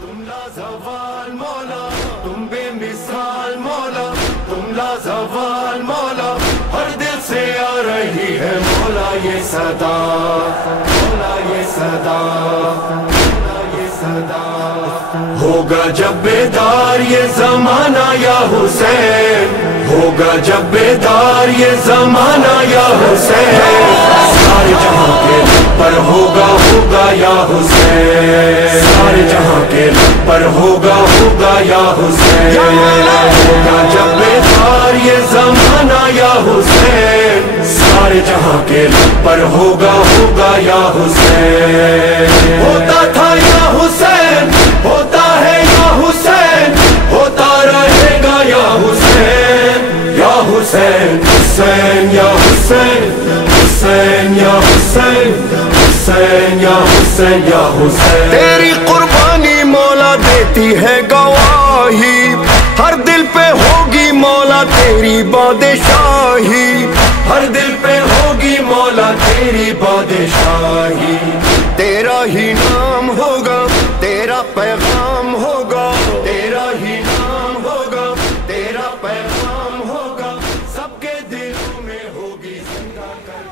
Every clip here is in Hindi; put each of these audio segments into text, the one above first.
तुम लाजवाल मौला, तुम बेमिसाल मौला, तुम लाजवाल मौला, हर दिल से आ रही है मौला ये सदा, मौला ये सदा, मौला ये सदा। होगा जब बेदार ये जमाना या हुसैन, होगा जब बेदार ये जमाना या हुसैन, सारे जहां के पर होगा होगा या हुसैन, सारे जहां के पर होगा होगा या हुसैन। होगा जब बेदार ये जमाना या हुसैन, सारे जहां के पर होगा होगा या हुसैन। होता था या हुसैन, होता है या हुसैन, होता रहेगा या हुसैन, या हुसैन, हुसैन या हुसैन, हुसैन या हुसैन, हुसैन या हुसैन या हुसैन। तेरी कुर्बानी मौला देती है गवाही, हर दिल पे होगी मौला तेरी बादशाही, हर दिल पे होगी मौला तेरी बादशाही। तेरा ही नाम होगा, तेरा पैगाम होगा, तेरा ही नाम होगा, तेरा पैगाम होगा, सबके दिलों में होगी जिंदा कर।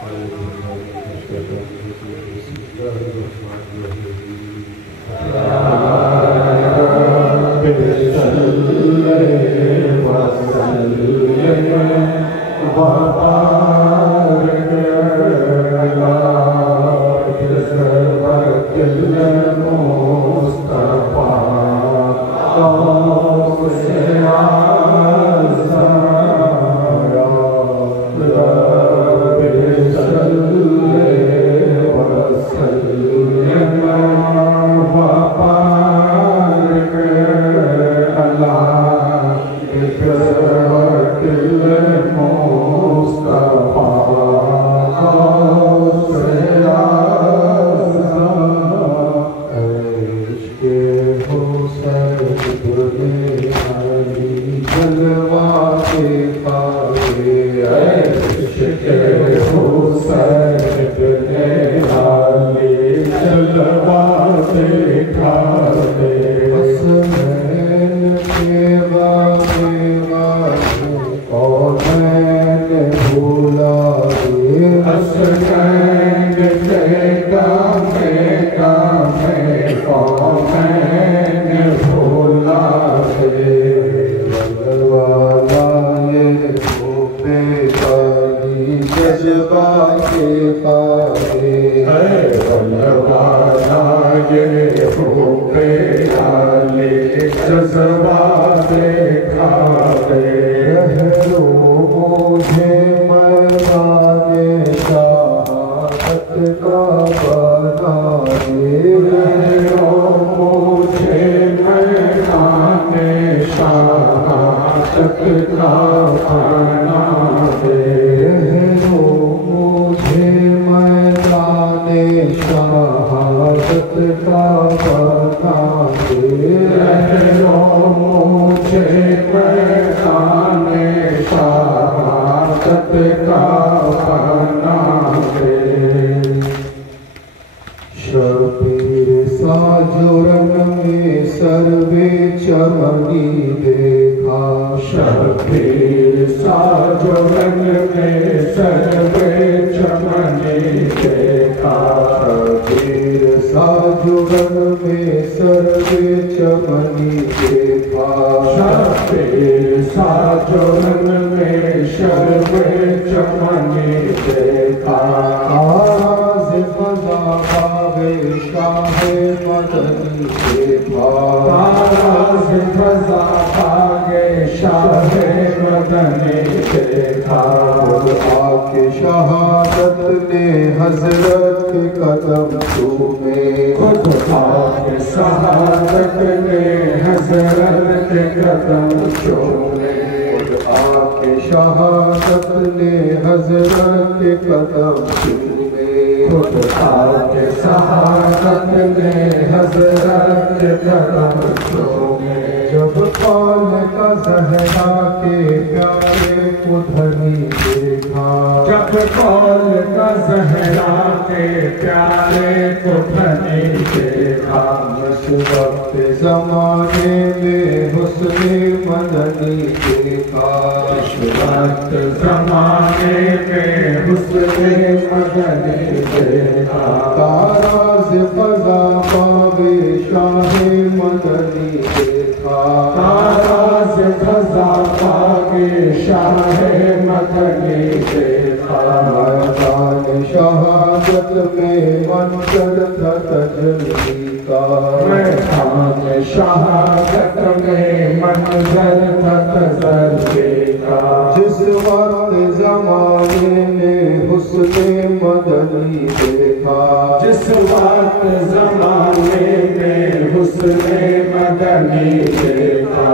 कौल का ज़हरा के प्यारे को धनी देखा, जब कौल का ज़हरा के प्यारे को धनी देखा, उस वक्त ज़माने में हुस्ने मदनी देखा, उस वक्त ज़माने में हुस्ने मदनी देखा, ताराज़ फ़ज़ा पावे शाहे मदनी देखा, ताराज़ फ़ज़ा पावे शाहे मदनी देखा, मैदान शहादत में मंजर था तजल्ली का, मैदान शहादत में मंजर था तजल्ली का, जिस वक्त ज़माने ने हुस्ने मदनी देखा, जिस वक्त ज़माने में हुस्ने मदनी देखा,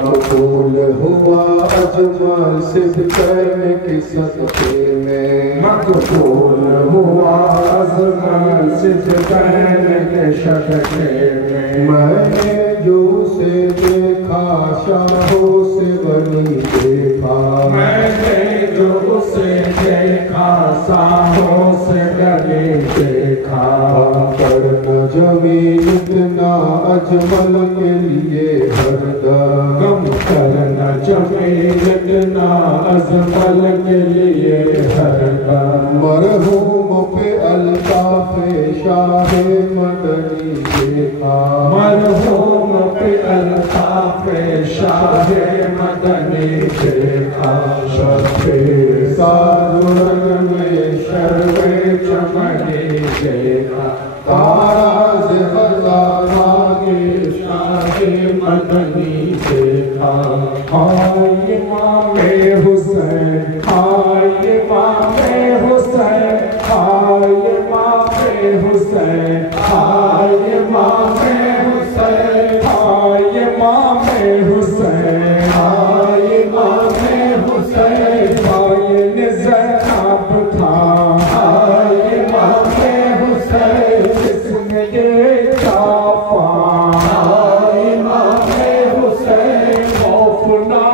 मकबूल हुआ अजमल सिद्दीक़ की सदक़े में, मकबूल हुआ अज़मल सिद्दीक़ के सदक़े में, मैंने जो से देखा शाहों से बनी देखा, मैंने जो से देखा साहों से गले देखा, पर न जमीन इतना अजमल के लिए हरदम, गम करना जमीन ना अज़मल के लिए हरदम, मरहूम पे अल्ताफ़े शाहे मदनी देखा, मरहूम पे अल्ताफ़े शाहे मदनी देखा, शर्फ़े साजुरग में शर्फ़े चमनी देखा, ताराज़ फ़ज़ा आगे शाहे मदनी देखा, हाय इमामे हुसैन, हाय इमामे हुसैन, हाय इमामे हुसैन, हाय इमामे हुसैन, हाय इमामे हुसैन, हाय इमामे हुसैन, हाय ज़ैनब था, हाय इमामे हुसैन, जिसने ये चाफा, हाय इमामे हुसैन, खौफ ना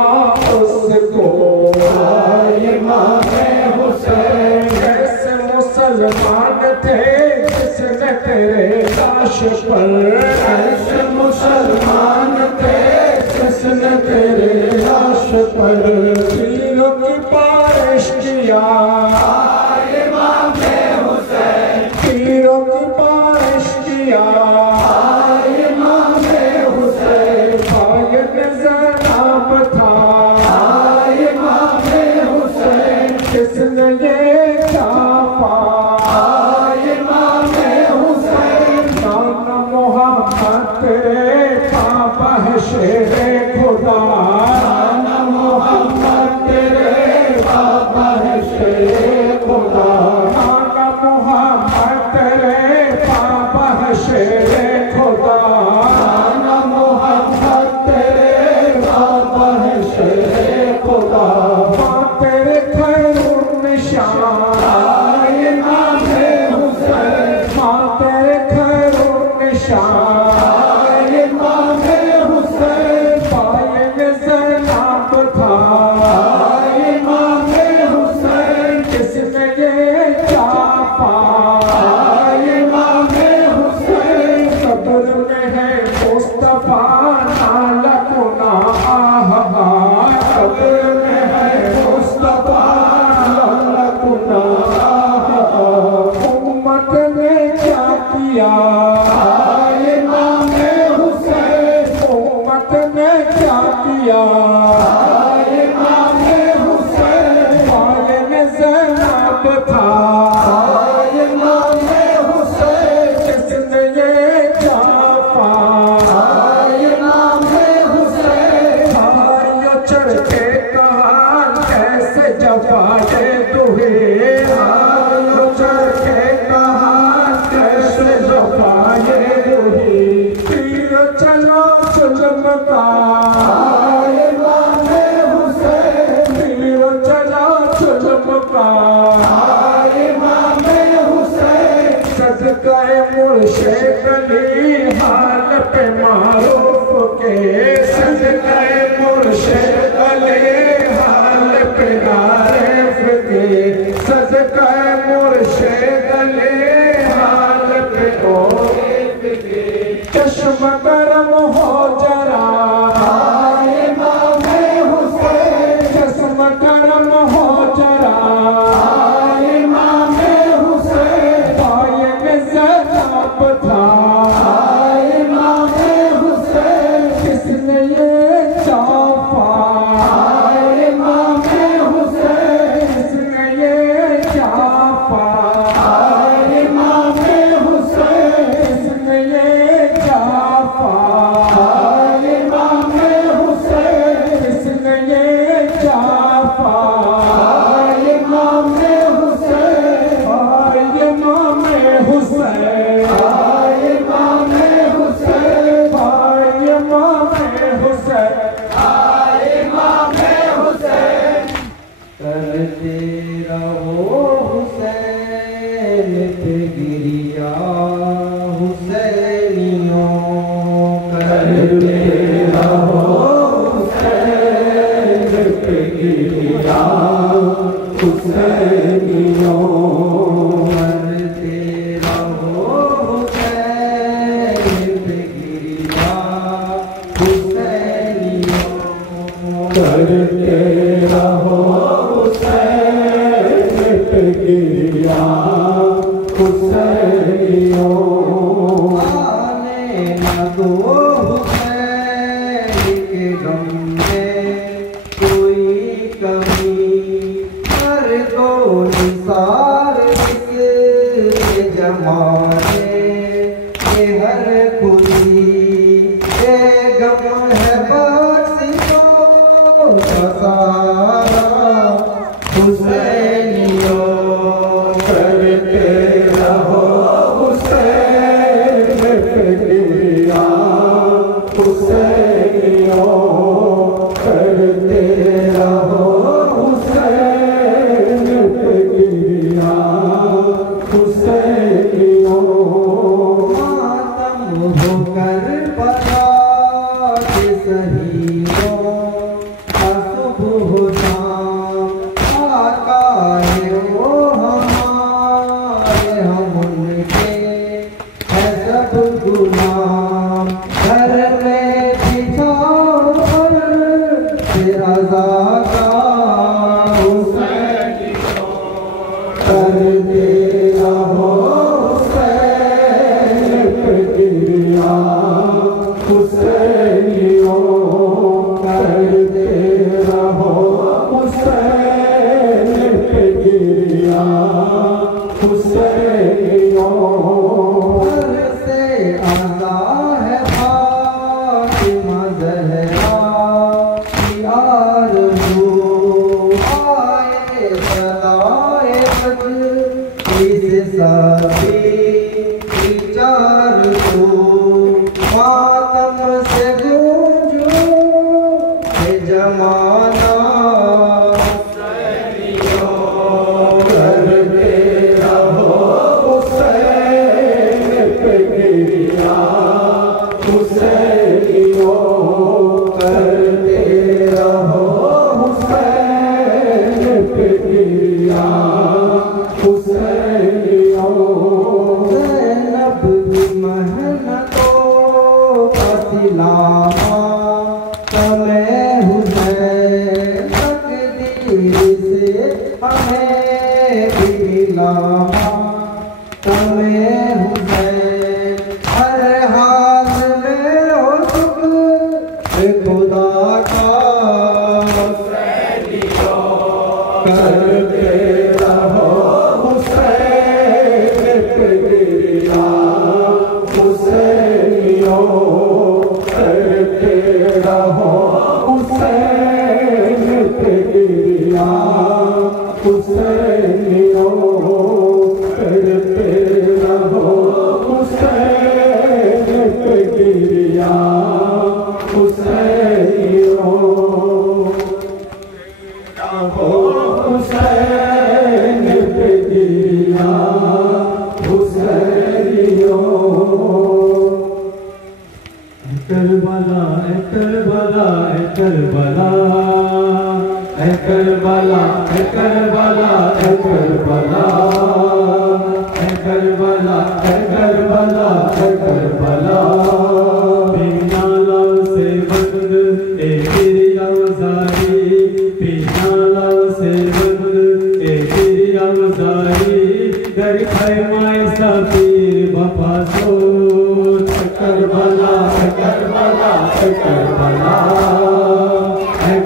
उसको, हाय इमामे हुसैन, कैसे मुसलमान थे जिसने तेरे लाश पर, कैसे मुसलमान थे जिसने तेरे लाश पर तीरों की बारिश किया, हाय इमामे हुसैन, तीरों की बारिश किया, हाय इमामे हुसैन, बायन ज़ैनब था, हाय इमामे हुसैन, किसने ये चापा, हाय इमामे हुसैन, नाना मोहम्मद तेरे पापा है शेरे खुदा, नाना मोहम्मद तेरे पापा है शेरे खुदा, नाना मोहम्मद तेरे पापा है शेरे खुदा, नाना मोहम्मद तेरे पापा है शेरे खुदा, तेरे खैरुन निशान, हाय इमामे हुसैन, तेरे खैरुन निशान, हाय इमामे हुसैन, बायन ज़ैनब था, हाय इमामे हुसैन, किसने ये चापा, हाय इमामे हुसैन, कब्र में है मुस्तफा नाला गुना, कब्र में है मुस्तफा नाला गुना, उम्मत ने क्या किया, हाय इमामे हुसैन, उम्मत ने क्या किया, हाय इमामे हुसैन, बायन ज़ैनब था, हाय इमामे हुसैन, जिसने ये चापा, हाय इमामे हुसैन, भाइयों चढ़ के कहा कैसे जवाए दुहे, भाइयों चढ़ के कहा कैसे जवाए दुहे, तीर चलो जुल्म का, हाय इमामे हुसैन, तीर चलो जुल्म का, हाय इमामे हुसैन, सदक़े मुर्शिद अली हाल पे मारूफ के, सदक़े करते रहो हुसैन पे गिरिया हुसैनियों करते रहो हुसैन पे गिरिया हुसैनियों करते रहो हुसैन पे गिरिया हुसैनियों आने न दो हुसैन के गम में कोई कमी कर दो निसार के जमाने के हर खुशी ये गम है बस तो सारा हुसैनियों करते रहो हुसैन पे गिरिया हुसैनियों करते रहो हुसैन पे गिरिया हुसैनियों मातम होकर बता के शहीदों का सुबह शाम आका है वो हमारे हम उनके है सब गुलाम घर में बिछाओ पर रज़ा का हुसैनियों करते रहो हुसैन पे गिरिया हुसैनियों करते रहो हुसैन पे गिरिया हुसैनियों घर से आज़ा है फातिमा ज़हरा की आरज़ू आए सदाए इस साथी विचार को मातम से गूंजो ये जमाना हुसैनियों करते रहो हुसैन पे गिरिया हुसैनियों करते रहो हुसैन पे गिरिया हुसैनियों ज़ैनब की मेहनतों का सिलामा समय हुसैन तकदीर से हमें भी मिलामा समय हुसैन हर हाल में हो शुक्र खुदा का हुसैनियों करते रहो हुसैन पे गिरिया हुसैनियों करते रहो हुसैन पे गिरिया हुसैनियों करते रहो हुसैन पे गिरिया हुसैनियों रहो हुसैन पे गिरिया हुसैनियों Karbala Karbala Karbala Karbala Karbala Karbala Karbala Karbala Karbala बिना लव से बंद ए गिरिया जारी बिना लव से बंद ए गिरिया जारी दर खैमाए सफीर बपा सो Karbala Karbala Karbala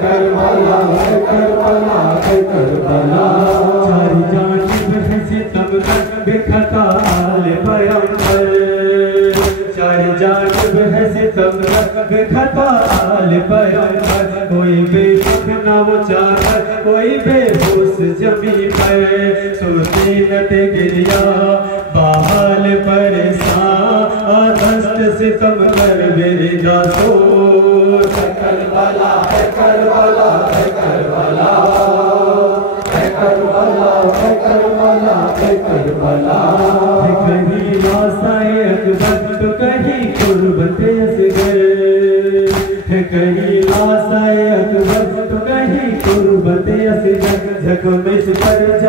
Karbala Karbala Karbala चारी जानिब है सितम बेखताल पैगंबर चारी जानिब है सितम बेखताल पैगंबर कोई बेशक न वो चाहत कोई बेहोश जमी पर सोती नट गिरिया बाहल परेशान दस्त सितम कर बेरिदा सो करबला है करबला है करबला है करबला है करबला है करबला कहीं रास्ता अकबर तो कहीं कुर्बत असगर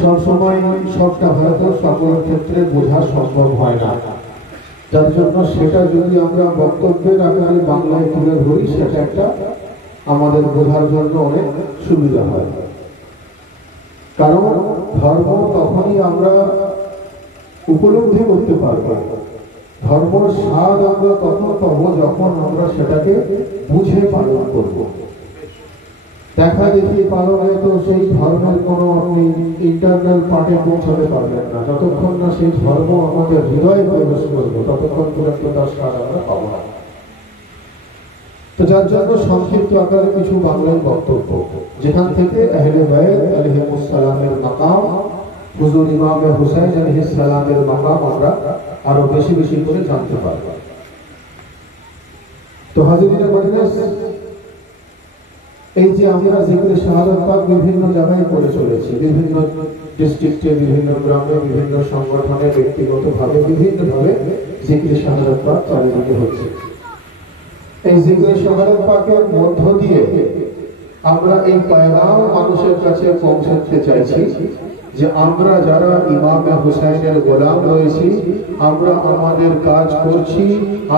সবসময় সবটা হয়তো সকল ক্ষেত্রে বোঝা সম্ভব হয় না, যার জন্য সেটা যদি আমরা বক্তব্যের আকারে বাংলায় তুলে ধরি সেটা একটা আমাদের বোঝার জন্য অনেক সুবিধা হয়। কারণ ধর্ম তখনই আমরা উপলব্ধি করতে পারবো, ধর্মের স্বাদ আমরা তখন পাবো যখন আমরা সেটাকে বুঝে পালন করব। দেখা দেখি পালনে তো সেই ধর্মের কোনো আপনি ইন্টারনাল পার্টে পৌঁছাতে পারবেন না, যতক্ষণ না সেই ধর্ম আমাদের হৃদয়ে প্রবেশ করবে ততক্ষণ পর্যন্ত তার স্বাদ আমরা পাবো না। তো যার জন্য সংক্ষিপ্ত আকারে কিছু বাংলায় বক্তব্য, যেখান থেকে আহলে বায়ত আলাইহিমুস সালামের মাকাম, হুজুর ইমাম হুসাইন আলাইহিস সালামের মাকাম আমরা আরো বেশি বেশি করে জানতে পারব। তো হাজিরিনে মজলিস, এই যে আমরা জিকরে শাহাদাত পাক বিভিন্ন জায়গায় করে চলেছি, বিভিন্ন ডিস্ট্রিক্টে, বিভিন্ন গ্রামে, বিভিন্ন সংগঠনে, ব্যক্তিগতভাবে বিভিন্নভাবে জিকরে শাহাদাত পাক চালিয়ে হচ্ছে। এই জিকরে শাহাদাত পাকের মধ্য দিয়ে আমরা এই পয়গাম মানুষের কাছে পৌঁছাতে চাইছি যে আমরা যারা ইমামে হুসাইনের গোলাম রয়েছি, আমরা আমাদের কাজ করছি,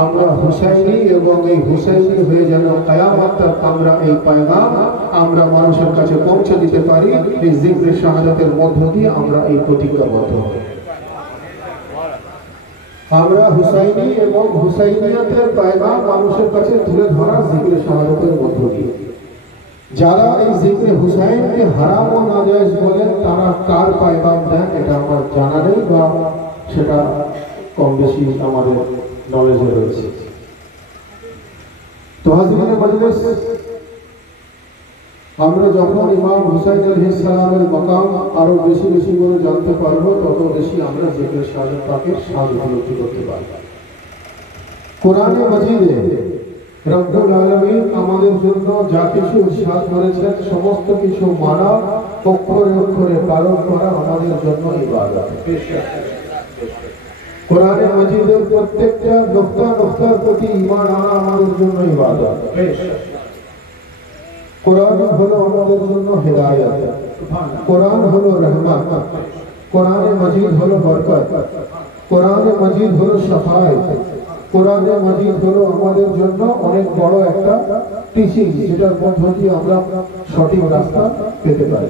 আমরা হুসাইনি এবং এই হুসাইনি হয়ে যেন কিয়ামত তক আমরা এই পয়গাম আমরা মানুষের কাছে পৌঁছে দিতে পারি। এই জিকরে শাহাদাতের মধ্য দিয়ে আমরা এই প্রতিজ্ঞাবদ্ধ হই। আমরা হুসাইনি এবং হুসাইনিয়াতের পয়গাম মানুষের কাছে তুলে ধরা জিকরে শাহাদাতের মধ্য দিয়ে। যারা এই জিকরে হুসাইনকে হারাম ও নাজায়েজ বলেন তারা কার পয়গাম দেন এটা আমার জানা নেই, বা সেটা কম বেশি আমাদের নলেজে রয়েছে। তো হাজিরিনে মজলিস, আমরা যখন ইমাম হুসাইন আলাইহিস সালামের মাকাম আরো বেশি বেশি করে জানতে পারবো, তত বেশি আমরা জিকরে শাহাদাত পাকের স্বাদ উপলব্ধি করতে পারবো। কোরআনে মাজিদে রব্বুল আলামিন আমাদের জন্য যা কিছু ইরশাদ করেছেন সমস্ত কিছু মানা, অক্ষরে অক্ষরে পালন করা আমাদের জন্য ইবাদত। কোরআনে মাজিদের প্রত্যেকটা নুকতা নুকতার প্রতি ঈমান আনা আমাদের জন্য ইবাদত। কোরআন হলো আমাদের জন্য হিদায়াত, কোরআন হলো রহমত, কোরআনে মাজিদ হলো বরকত, কোরআনে মাজিদ হলো শাফায়াত, কোরআনে মাজিদ হলো আমাদের জন্য অনেক বড় একটা টিচিং, যেটার মধ্য দিয়ে আমরা সঠিক রাস্তা পেতে পারি।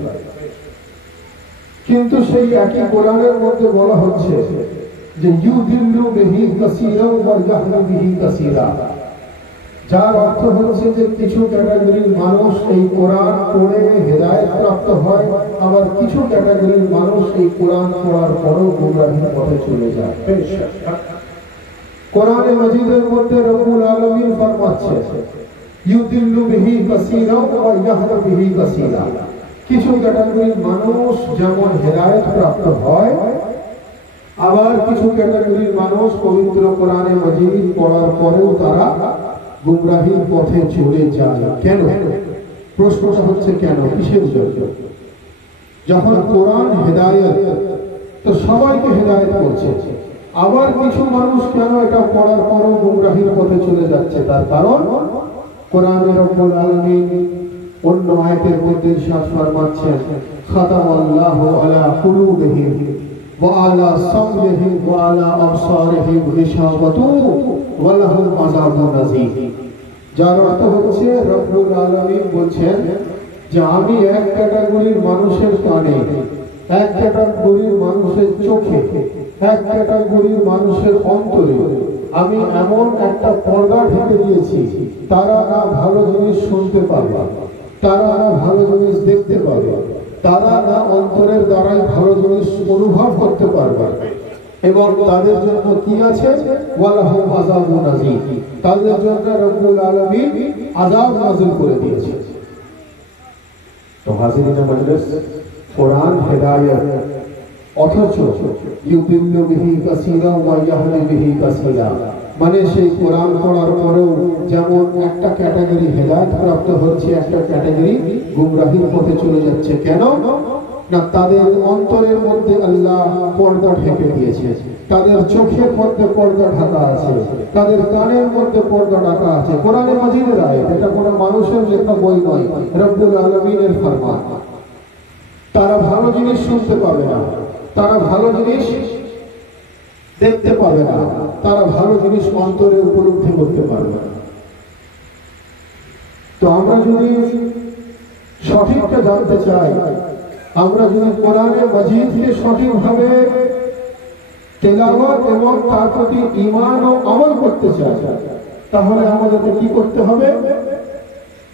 কিন্তু সেই একই কোরআনের মধ্যে বলা হচ্ছে যে ইউদিল্লু বিহি কাসীরান ওয়া ইয়াহদি বিহি কাসীরা, যার অর্থ হচ্ছে যে কিছু ক্যাটাগরির মানুষ এই কোরআন পড়ে হেদায়েত প্রাপ্ত হয়, আবার কিছু ক্যাটাগরির মানুষ এই কোরআন পড়ার পরও গুমরাহির পথে চলে যায়। কোরআনে মাজিদের মধ্যে রব্বুল আলামিন ফরমাচ্ছে ইউদিল্লু বিহি কাসীরান ওয়া ইয়াহদি বিহি কাসীরা, কিছু ক্যাটাগরির মানুষ যেমন হেদায়েত প্রাপ্ত হয়, আবার কিছু ক্যাটাগরির মানুষ পবিত্র কোরআনে মাজিদ পড়ার পরেও তারা গুমরাহির পথে চলে যায়। কেন? প্রশ্নটা হচ্ছে কেন, কিসের জন্য? যখন কোরআন হেদায়েত, তো সবাইকে হেদায়েত করছে, আবার কিছু মানুষ কেন এটা পড়ার পরও গুমরাহির পথে চলে যাচ্ছে? তার কারণ কোরআনে রব্বুল আলামিন অন্য আয়াতের মধ্যে ইরশাদ ফরমাচ্ছেন খাতামাল্লাহু আলা কুলুবিহিম ওয়া আলা সামইহিম ওয়া আলা আবসারিহিম গিশাওয়াতুন ওয়া লাহুম আযাবুন আযীম। যার অর্থ হচ্ছে রব্বুল আলামিন বলছেন যে আমি এক ক্যাটাগরির মানুষের কানে, এক ক্যাটাগরির মানুষের চোখে, এক ক্যাটাগরির মানুষের অন্তরে আমি এমন একটা পর্দা ঢেকে দিয়েছি, তারা না ভালো জিনিস শুনতে পারবে, তারা না ভালো জিনিস দেখতে পারবে, তারা না অন্তরের দ্বারাই ভালো জিনিস অনুভব করতে পারবে, এবং তাদের জন্য কি আছে? ওয়ালাহুম আযাবুন আযীম, তাদের জন্য রব্বুল আলামিন আযাব নাযিল করে দিয়েছে। তো হাজিরিনে মজলিস, কোরআন হেদায়েত, অথচ ইউদিল্লু বিহি কাসীরা ওয়া ইয়াহদি বিহি কাসীরা, মানে সেই কোরআন পড়ার পরেও যেমন একটা ক্যাটাগরি হেদায়েত প্রাপ্ত হচ্ছে, একটা ক্যাটাগরি গুমরাহির পথে চলে যাচ্ছে। কেন না? তাদের অন্তরের মধ্যে আল্লাহ পর্দা ঢেকে দিয়েছে, তাদের চোখের মধ্যে পর্দা ঢাকা আছে, তাদের কানের মধ্যে পর্দা ঢাকা আছে। কোরআনে মাজিদের আয়াত, এটা কোনো মানুষের লেখা বই নয়, রব্বুল আলামিনের ফরমান। তারা ভালো জিনিস শুনতে পাবে না, তারা ভালো জিনিস দেখতে পাবে না, তারা ভালো জিনিস অন্তরে উপলব্ধি করতে পারবে না। তো আমরা যদি সঠিকটা জানতে চাই, আমরা যদি কোরআনে মাজিদকে সঠিকভাবে তেলাওয়াত এবং তার প্রতি ঈমান ও আমল করতে চাই, তাহলে আমাদেরকে কি করতে হবে?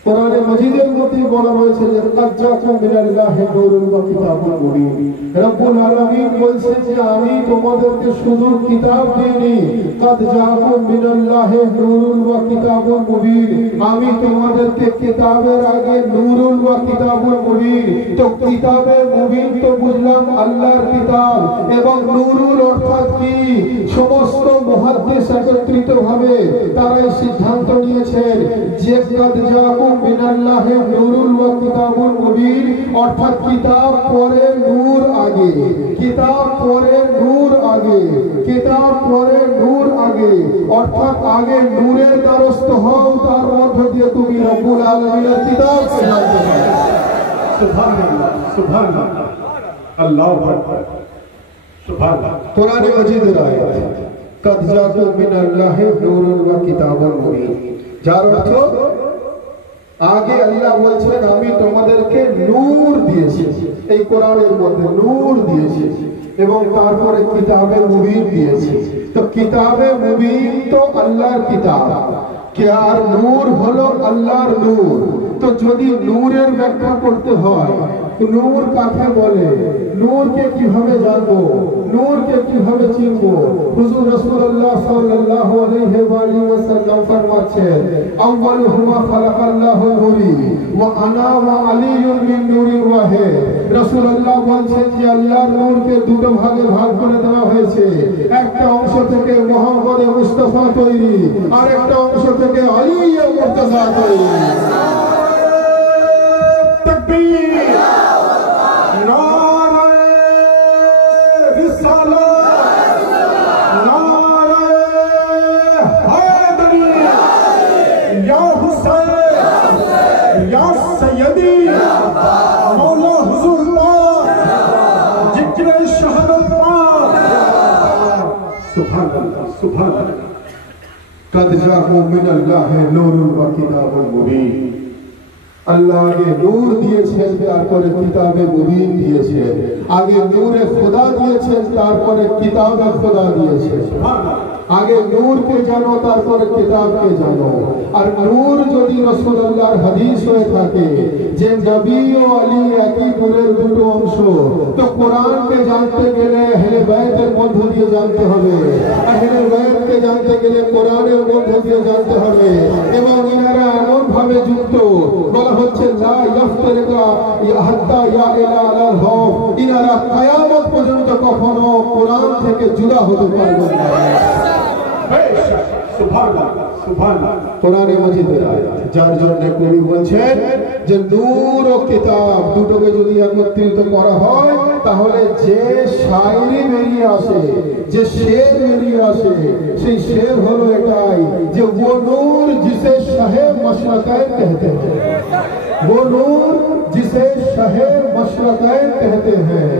কোরআনে মাজিদের মধ্যে বলা হয়েছে যে কাদ জাআকুম মিনাল্লাহি নূরুন ওয়া কিতাবুন মুবিন। রব্বুল আলামিন বলছেন যে আমি তোমাদেরকে শুধু কিতাব দিইনি, কাদ জাআকুম মিনাল্লাহি নূরুন ওয়া কিতাবুন মুবিন, আমি তোমাদেরকে কিতাবের আগে নূরুন ওয়া কিতাবুন মুবিন। তো কিতাবে মুবিন তো বুঝলাম আল্লাহর কিতাব, এবং নূরুল অর্থাৎ কি? সমস্ত মুহাদ্দিস একত্রিতভাবে তারাই সিদ্ধান্ত নিয়েছেন যে কাদ জাআকুম মিনাল্লাহি নূরুন ওয়া কিতাবুন মুবিন, অর্থাৎ কিতাব পরে নূর আগে, কিতাব পরে নূর আগে, কিতাব পরে নূর আগে, অর্থাৎ আগে নূরের দ্বারস্থ হও, তার মধ্য দিয়ে তুমি রব্বুল আলামিনের কিতাবকে জানতে পারবে। সুবহানাল্লাহ, সুবহানাল্লাহ, আল্লাহু আকবার, সুবহানাল্লাহ। কোরআনে মাজিদের আয়াত কাদ জাআকুম মিনাল্লাহি নূরুন ওয়া কিতাবুন মুবিন, যার অর্থ আগে আল্লাহ বলছেন আমি তোমাদেরকে নূর দিয়েছি, এই কোরআনের মধ্যে নূর দিয়েছি, এবং তারপরে কিতাবে মুবিন দিয়েছি। তো কিতাবে মুবিন তো আল্লাহর কিতাব, কে আর নূর হলো আল্লাহর নূর। তো যদি নূরের ব্যাখ্যা করতে হয়, নূর কাকে বলে, নূরকে কিভাবে জানবো, নূরকে কিভাবে চিনবো? হুজুর রাসূলুল্লাহ সাল্লাল্লাহু আলাইহি ওয়া সাল্লাম ফরমাচ্ছেন আউয়ালুহুমা খালাকাল্লাহু নূরি ওয়া আনা ওয়া আলিয়ুন মিন নূরির ওয়াহিদ। রাসূলুল্লাহ বলেন যে আল্লাহর নূরকে দুটো ভাগে ভাগ করে দেওয়া হয়েছে, একটা অংশ থেকে মুহাম্মদ মুস্তাফা তৈরি, আর একটা অংশ থেকে আলী ও মুর্তজা তৈরি। তাকবীর, নারে রিসালাত, নারে হায়দারি, ইয়া হুসাইন, ইয়া সৈয়দি, মৌলা হুজুর পাক, জিক্রে শাহাদাত পাক। সুবহানাল্লাহ, সুবহানাল্লাহ। কাদ জাআকুম মিনাল্লাহি নূরুন ওয়া কিতাবুন মুবিন, আল্লাহ আগে নূর দিয়েছেন, তারপরে কিতাবে মুবিন দিয়েছেন। আগে নূরে খোদা দিয়েছেন, তারপরে কিতাবে খোদা দিয়েছেন। আগে নূরকে জানো, তারপরে কিতাবকে জানো। আর নূর যদি রাসূলুল্লাহর হাদিস হয়ে থাকে যে নবী ও আলী একই নূরের দুটো অংশ, তো কোরআনকে জানতে গেলে আহলে বাইতের মধ্য দিয়ে জানতে হবে, আহলে বাইতকে জানতে গেলে কোরআনের মধ্য দিয়ে জানতে হবে। এবং ইনারা এমন ভাবে যুক্ত, বলা হচ্ছে লা ইয়াফতারিকা হাত্তা ইয়া ইলা আল হক, ইনারা কিয়ামত পর্যন্ত কখনো কোরআন থেকে জুদা হতে পারবে না। সুবহানাল্লাহ, সুবহানাল্লাহ। কোরআনে মাজিদের আয়াত, যার জন্য কবি বলছেন যে নূর ও কিতাব দুটোকে যদি একত্রিত করা হয়, তাহলে যে শায়রি বেরিয়ে আসে, যে শের বেরিয়ে আসে, সেই শের হলো এটাই যে वो नूर जिसे शाहे मशरक़ैन कहते हैं, वो नूर जिसे शाहे मशरक़ैन कहते हैं,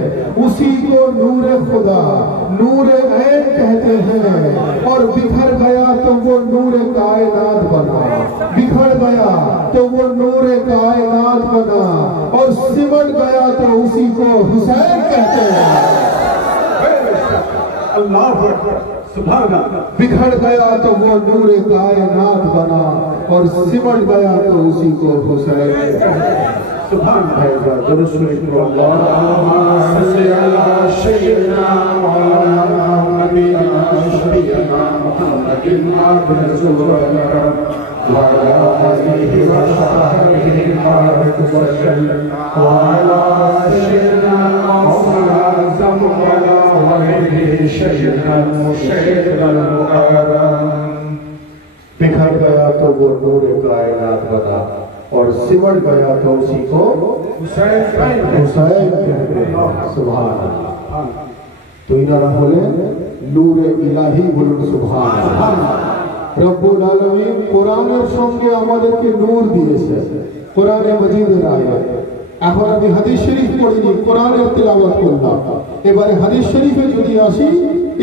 उसी को नूर खुदा नूर ऐन कहते हैं। और बिखर गया तो वो नूर कायनात बना, बिखर गया तो वो नूर कायनात बना, और सिमट गया तो उसी को हुसैन कहते हैं। अल्लाहु अकबर, सुभान। बिखर गया तो वो नूर कायनात बना, और सिमट गया तो उसी को हुसैन कहते हैं। सुभान है। दुरूद शरीफ अल्लाहुम्मा सल्लि अला सय्यिदिना मौलाना नबीना शफीना मुहम्मदिन अब्दुल रसूलिल्लाह व अला आलिहि व सहबिहि बारिक व सल्लम व अला सय्यिदिना मौलाना ज़मवाला व गैरिहि सय्यिदिना मुशैदल मुकर्रम। बिखर गया तो वो नूर कायनात बना, और सिमट गया तो उसी को हुसैन कहते हैं। सुभान अल्लाह। तो इनारा बोले नूरे इलाही बोलুন সুবহান আল্লাহ। রব্বুল আলামিন কোরআনের সঙ্গে আমাদেরকে নূর দিয়েছে। কোরআনে মাজিদের আয়াত এখন আমি হাদিস শরীফ পড়িনি, কোরআনের তিলাওয়াত করলাম। এবারে হাদিস শরীফে যদি আসি,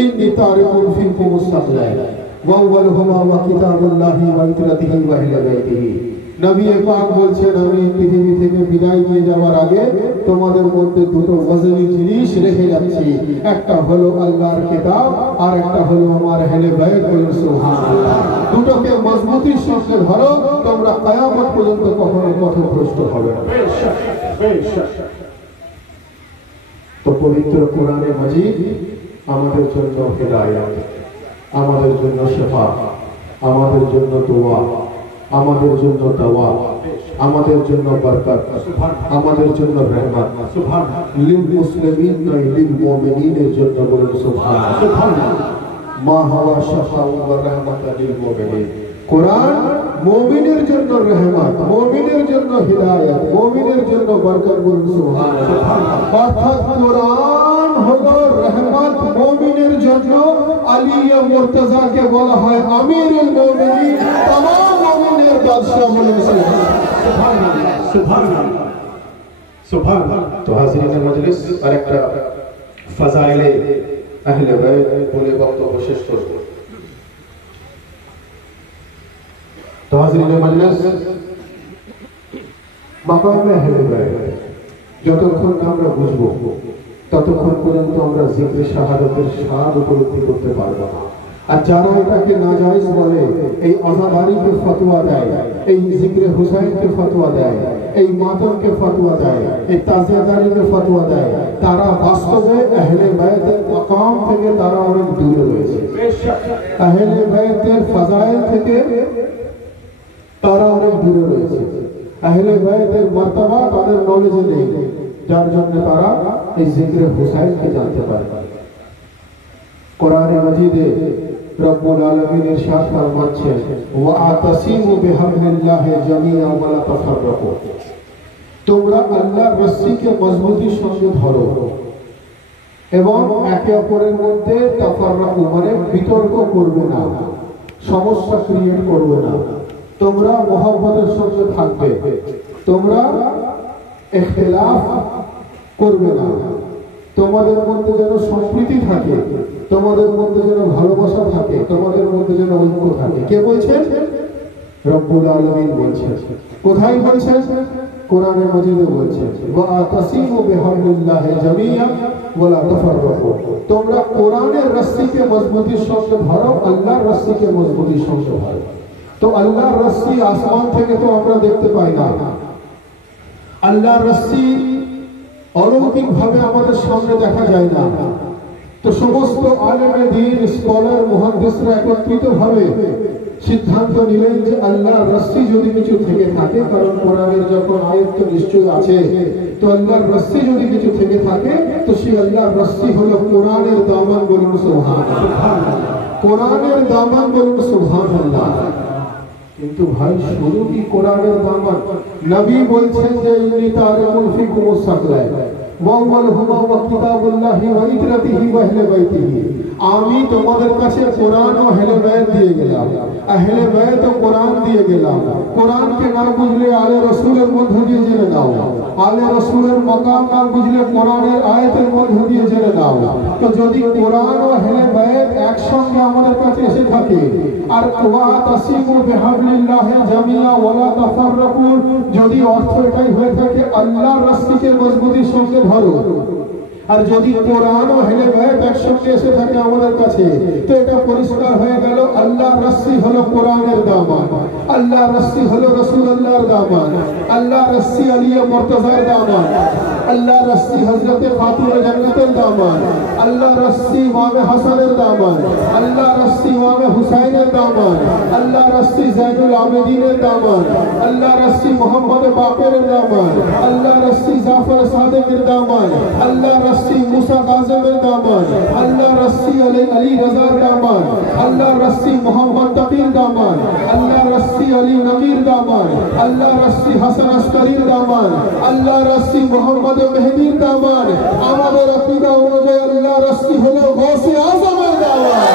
ইন্নী তারিকুন ফিকুম সাকলাইন ওয়া আউয়ালুহুমা ওয়া কিতাবুল্লাহি ওয়া ইতরাতিহি ওয়া আহলি বাইতিহি। নবী পাক বলছেন, আমি পৃথিবী থেকে বিদায় নিয়ে যাওয়ার আগে তোমাদের মধ্যে দুটো ওয়াজনী জিনিস রেখে যাচ্ছি, একটা হলো আল্লাহর কিতাব আর একটা হলো আমার আহলে বাইত। বলুন সুবহানাল্লাহ। দুটোকে মজবুতির সঙ্গে ধরো, তোমরা কিয়ামত পর্যন্ত কখনো পথভ্রষ্ট হবে না। তো পবিত্র কোরআনে মাজিদ আমাদের জন্য হিদায়াত, আমাদের জন্য শিফা, আমাদের জন্য দোয়া, আমাদের জন্য দাওয়া, আমাদের জন্য বরকত, আমাদের জন্য রহমত। লিল মুসলিমিন নয়, লিল মুমিনিনের জন্য। বলুন সুবহানাল্লাহ। মা হুয়া শিফাউ ওয়া রাহমাতুল লিল মুমিনিন। কোরআন মুমিনের জন্য রহমত, মুমিনের জন্য হিদায়াত, মুমিনের জন্য বরকত। বলুন সুবহানাল্লাহ। অর্থাৎ কোরআন হলো রহমত মুমিনের জন্য। আলী মুর্তজাকে বলা হয় আমিরুল মুমিনিন, तमाम মুমিনের বাদশা। বলুন সুবহানাল্লাহ, সুবহানাল্লাহ, সুবহানাল্লাহ। তো হাজিরিনে মজলিস, আরেকটা ফাজাইলে আহলে বাইত বলে বক্তব্য শেষ করব। তো হাজিরিনে মজলিস, মাকামে আহলে বাইত যতক্ষণ আমরা বুঝবো ততক্ষণ পর্যন্ত আমরা জিক্রে শাহাদাতের স্বাদ উপলব্ধি করতে পারবো না। আর যারা এটাকে নাজায়েজ বলে, এই আযাবারিকে ফতোয়া দেয়, এই জিক্রে হুসাইনকে ফতোয়া দেয়, এই মাতমকে ফতোয়া দেয়, এই তাজিয়াদারিকে ফতোয়া দেয়, তারা বাস্তবে আহলে বাইতের মাকাম থেকে তারা অনেক দূরে রয়েছে। আহলে বাইতের ফাজাইল থেকে তারা অনেক দূরে রয়েছে। আহলে বাইতের মার্তাবা তাদের নলেজে নেই, যার জন্য তারা এই জিক্রে হুসাইনকে জানতে পারে। কোরআনে মাজিদে রব্বুল আলামিন ইরশাদ ফরমাচ্ছেন, ওয়া আতাসিমু বিহাবলিল্লাহি জামিআন ওয়া লা তাফাররাকু। তোমরা আল্লাহর রস্সিকে মজবুতির সঙ্গে ধরো এবং একে অপরের মধ্যে তাফাররাকু মানে বিতর্ক করবে না, সমস্যা ক্রিয়েট করবে না। তোমরা মহব্বতের সঙ্গে থাকবে, তোমরা ইখতিলাফ করবে না, তোমাদের মধ্যে যেন সম্প্রীতি থাকে, তোমাদের মধ্যে যেন ভালোবাসা থাকে, তোমাদের মধ্যে যেন ঐক্য থাকে। কে বলছেন? রব্বুল আলামিন বলছেন। কোথায় বলছেন? কোরআনে মাজিদে বলছেন, ওয়া আতাসিমু বিহাবলিল্লাহি জামিআন ওয়া লা তাফাররাকু। তোমরা কোরআনের রস্সিকে মজবুতির সঙ্গে ধরো, আল্লাহর রস্সিকে মজবুতির সঙ্গে ধরো। তো আল্লাহর রস্সি আসমান থেকে তো আমরা দেখতে পাই না, আল্লাহর রস্সি অলৌকিক ভাবে আমাদের সামনে দেখা যায় না। তো সমস্ত আলেমে দ্বীন, স্কলার, মুহাদ্দিসরা একত্রিত ভাবে সিদ্ধান্ত নিলেন যে আল্লাহর রস্সি যদি কিছু থেকে থাকে, কারণ কোরআনের যখন আয়াত তো নিশ্চয়ই আছে, তো আল্লাহর রস্সি যদি কিছু থেকে থাকে তো সেই আল্লাহর রস্সি হলো কোরআনের দামান। বলুন সুবহানাল্লাহ। কোরআনের দামান। বলুন সুবহানাল্লাহ। কিন্তু ভাই শুধু কি কোরআনের দামান? নবী বলছেন যে ইন্নী তারিকুন ফিকুম সাকলাইন ওয়া আউয়ালুহুমা ওয়া কিতাবুল্লাহি ওয়া ইতরাতিহি ওয়া আহলি বাইতিহি। আমি তোমাদের কাছে কোরআন ও আহলে বাইত দিয়ে গেলাম, আহলে বাইত ও কোরআন দিয়ে গেলাম। কোরআনকে না বুঝলে আলে রাসূলের মধ্য দিয়ে জেনে নাও, আলে রাসূলের মাকাম না বুঝলে কোরআনের আয়াতের মধ্য দিয়ে জেনে নাও। তো যদি কোরআন ও আহলে বাইত একসঙ্গে আমাদের কাছে এসে থাকে, আর ওয়া তাসিমু বিহাবলিল্লাহি জামিআন ওয়া লা তাফাররাকু, যদি অর্থ এটাই হয়ে থাকে আল্লাহর রস্সিকে মজবুতির সঙ্গে ধরো, আর যদি কোরআন ও আহলে বাইত একসঙ্গে এসে থাকে আমাদের কাছে, তো এটা পরিষ্কার হয়ে গেল আল্লাহর রস্সি হলো কোরআনের দামান, আল্লাহর রস্সি হলো রাসূলুল্লাহর দামান, আল্লাহর রস্সি আলী মুর্তজার দামান, আল্লাহর রস্সি হযরত ফাতিমা জান্নাতের দামান, আল্লাহর রস্সি ইমাম হাসানের দামান, আল্লাহর রস্সি ইমাম হুসাইনের দামান, আল্লাহর রস্সি যায়নুল আবেদিনের দামান, আল্লাহর রস্সি মুহাম্মদ বাকেরের দামান, আল্লাহর রস্সি জাফর সাদিকের দামান, আল্লাহর রস্সি মুসা কাযিমের দামান, আল্লাহর রস্সি আলী রাজার দামান, আল্লাহর রস্সি মুহাম্মদ তাকির দামান, আল্লাহর রস্সি আলী নকির দামান, আল্লাহর রস্সি হাসান আসকারীর দামান, আল্লাহর রস্সি মুহাম্মদ মেহেদীর দামান। আমাদের আকীদা অনুযায়ী আল্লাহর রস্সি হলো গৌসে আযমের দামান।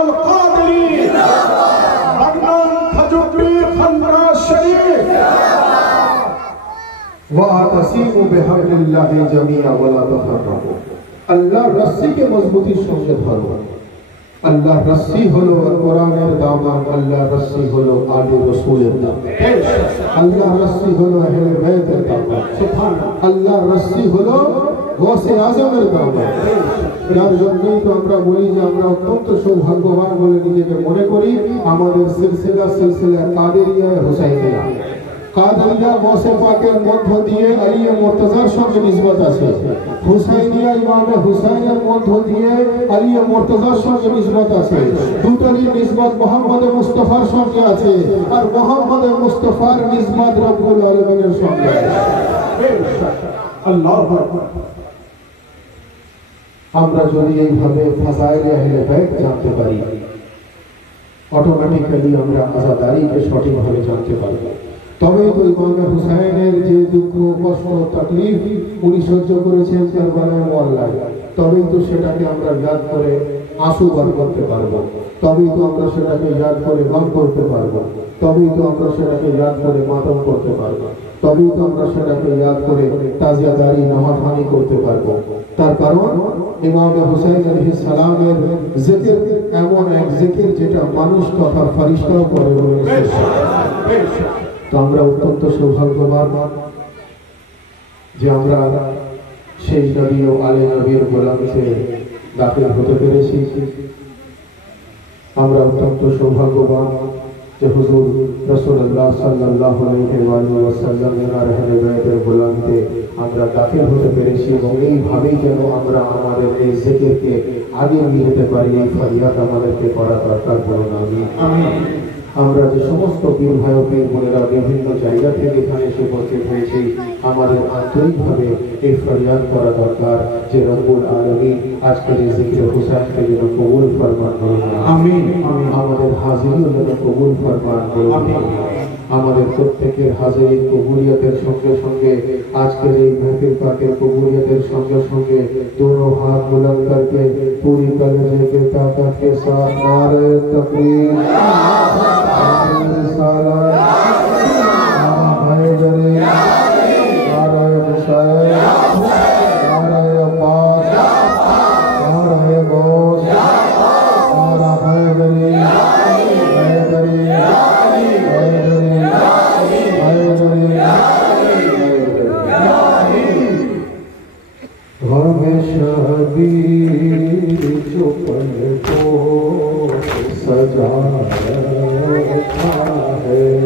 अल कादरी अदनान खजुबी खंदरा शरीफ वातसीमु बिहब्लिल्लाहि जमीआ वला तफर्रकू। अल्लाह रस्सी के मजबूती संगे धरो। अल्लाह रस्सी हलो कुरानेर दामान, अल्लाह रस्सी हलो आले रसूलेर दामान, अल्लाह रस्सी हलो अहले बैतेर दामान, सुभान अल्लाह रस्सी हलो गौसे आजमेर दामान। যার জন্যই তো আমরা বলি যে আমরা অত্যন্ত সৌভাগ্যবান বলে নিজেকে মনে করি। আমাদের সিলসিলা কাদেরিয়া হুসাইনিয়া, কাদেরিয়া গৌসে পাকের মধ্য দিয়ে আলী মুর্তজার সঙ্গে নিসবত আছে। হুসাইনিয়া ইমামে হুসাইনের মধ্য দিয়ে আলী মুর্তজার সঙ্গে নিসবত আছে। দুটোরই নিসবত মুহাম্মদ মুস্তাফার সঙ্গে আছে, আর মুহাম্মদ মুস্তাফার নিসবত রব্বুল আলামিনের সঙ্গে আছে। আল্লাহু আকবার। আমরা যদি এইভাবে ফাজাইল আহলে বাইত জানতে পারি, অটোমেটিক্যালি আমরা আযাদারিকে সঠিকভাবে জানতে পারব। তবেই তো ইমাম হুসাইনের যে দুঃখ কষ্ট তাকলিফ উনি সহ্য করেছেন কারবালায় মোয়াল্লায়, তবেই তো সেটাকে আমরা ইয়াদ করে আঁসু বার করতে পারবো, তবেই তো আমরা সেটাকে ইয়াদ করে গান করতে পারবো, তবেই তো আমরা সেটাকে ইয়াদ করে মাতম করতে পারবো, তবেই তো আমরা সেটাকে ইয়াদ করে তাজিয়াদারি নামাজখানি করতে পারবো। তার কারণ ইমাম হুসাইন আলাইহিস সালামের জিকির এমন এক জিকির যেটা মানুষ তথা ফেরেশতাও করে বলেছে। তো আমরা অত্যন্ত সৌভাগ্যবান যে আমরা সেই নবী ও আলে নবীর গোলামিতে দাখিল হতে পেরেছি। আমরা অত্যন্ত সৌভাগ্যবান যে হুজুর রাসূলুল্লাহ সাল্লাল্লাহু আলাইহি ওয়াসাল্লাম এর আহলে বাইতের গোলামিতে আমরা দাখিল হতে পেরেছি, এবং এইভাবেই যেন আমরা আমাদের এই জিকিরকে আগে নিয়ে যেতে পারি, এই ফরিয়াদ আমাদেরকে করা দরকার। বলুন আমিন। আমরা যে সমস্ত বীর ভাই ও বীর বোনেরা বিভিন্ন জায়গা থেকে এখানে এসে উপস্থিত হয়েছি, আমাদের আন্তরিকভাবে এই ফরিয়াদ করা দরকার যে রব্বুল আলামিন আজকের এই জিকির হুসাইনকে যেন কবুল ফরমান। আমিন। আমাদের হাজিরিও যেন কবুল ফরমান। আমিন। আমাদের প্রত্যেকের হাজিরি কবুলিয়তের সঙ্গে সঙ্গে আজকের এই মাহফিল পাকের কবুলিয়তের সঙ্গে সঙ্গে दोनों हाथ बुलंद करके पूरी कलेजे के ताकत के साथ नारे तकबीर रिसालत नारे हैदरी नारे हुसैन नारे अब्बास नारे गौस नारे हैदरी हैदरी हैदरी हैदरी शबीर चुपन को सजा रखा है।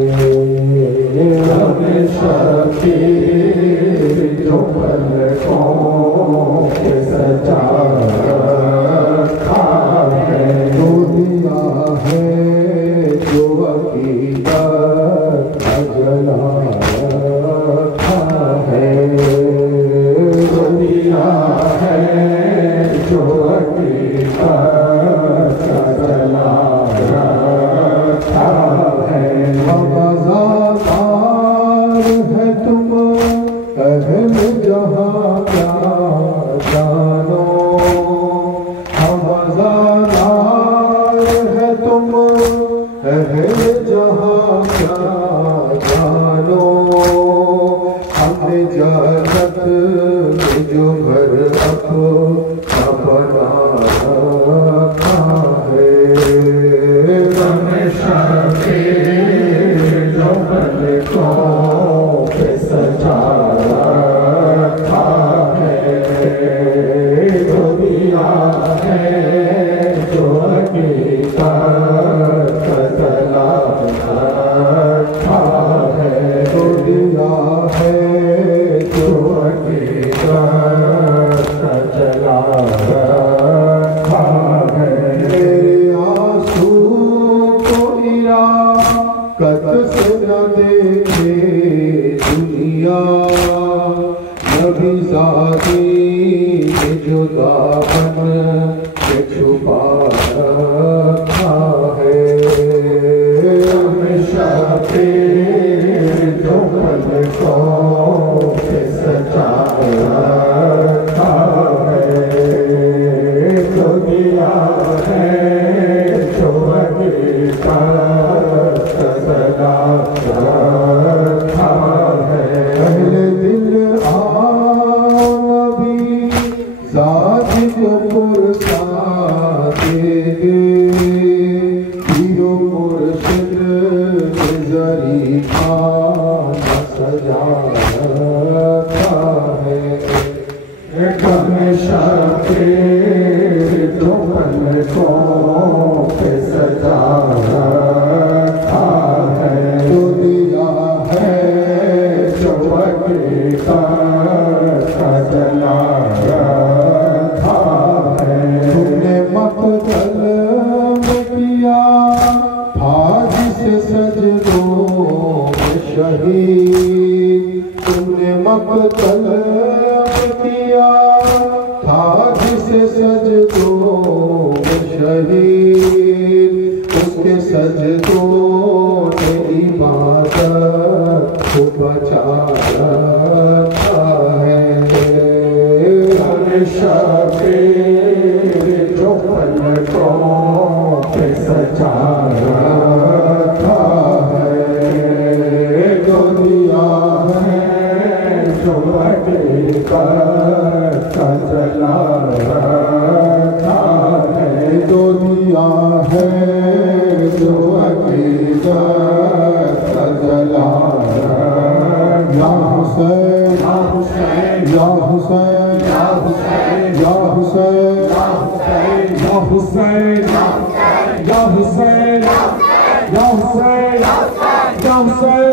सजा रखा है। पहले दिल नबी साजिद पुरसादे पियो मुर्शिद जरीफा सजा रखा है। हमेशा तेरे तो पलकों पे सजा रखा है। तो दिया है जो हकीकत का जला रखा है। तुमने मक़तल में किया फाज से सजदों में शहीद। तुमने मक़तल था जिसे सजदों में शहीद। उसके सजदों ने इबादत को बचा रखा है। हमेशा तेरे जो पलकों पे सजा रखा है। जो दिया है जो हकीकत का जला रखा है। जो दिया है जो हकीकत का जला रखा। या हुसैन या हुसैन या हुसैन या हुसैन या हुसैन या हुसैन या हुसैन या हुसैन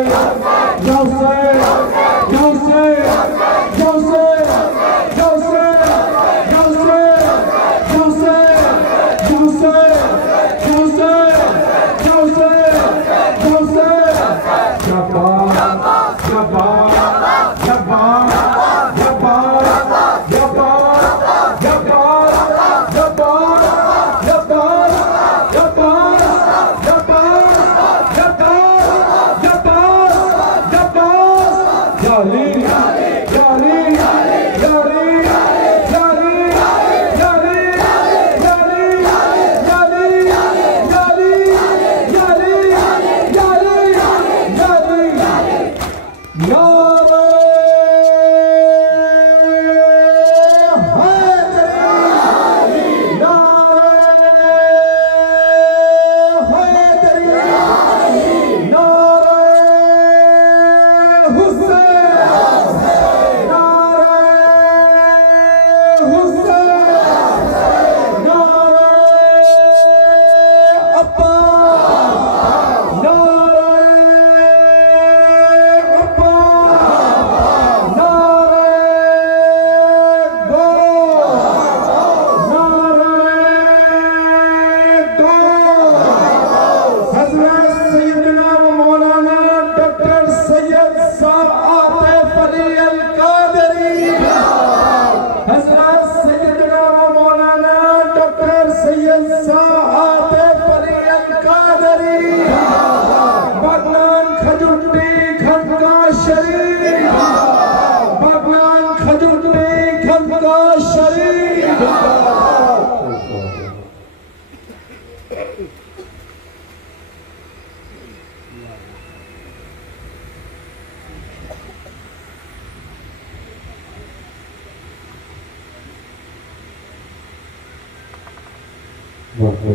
या हुसैन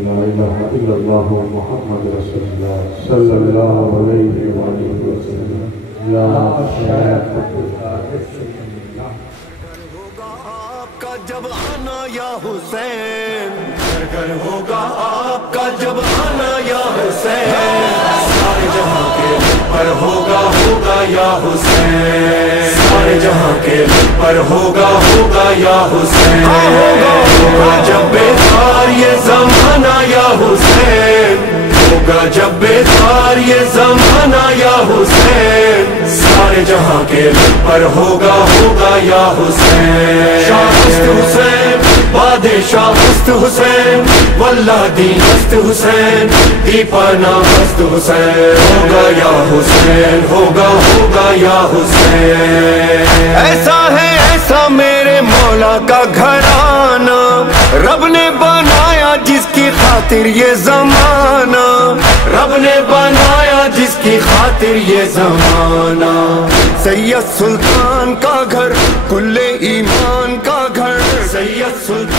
ला इलाहा इल्लल्लाहु मुहम्मद रसूलुल्लाह सल्लल्लाहु अलैहि वसल्लम। या होगा आपका जब आना या हुसैन, घर होगा आपका जब आना या हुसैन। सारे जहां के पर होगा या हुसैन। सारे जहां के पर होगा या हुसैन। होगा जब बेकार ये ज़माना या हुसैन। होगा जब बेकार ये ज़माना या हुसैन। सारे जहां के पर होगा या हुसैन। शाहस्त हुसैन बादशाह मस्त हुसैन। वल्लाह दी मस्त हुसैन। दीपाना मस्त हुसैन। होगा या हुसैन होगा या हुसैन। ऐसा है ऐसा मेरे मौला का घराना। रब ने बनाया जिसकी खातिर ये जमाना। रब ने बनाया जिसकी खातिर ये जमाना। सैयद सुल्तान का घर कुल्ले ईमान का घर, सैयद सुल्तान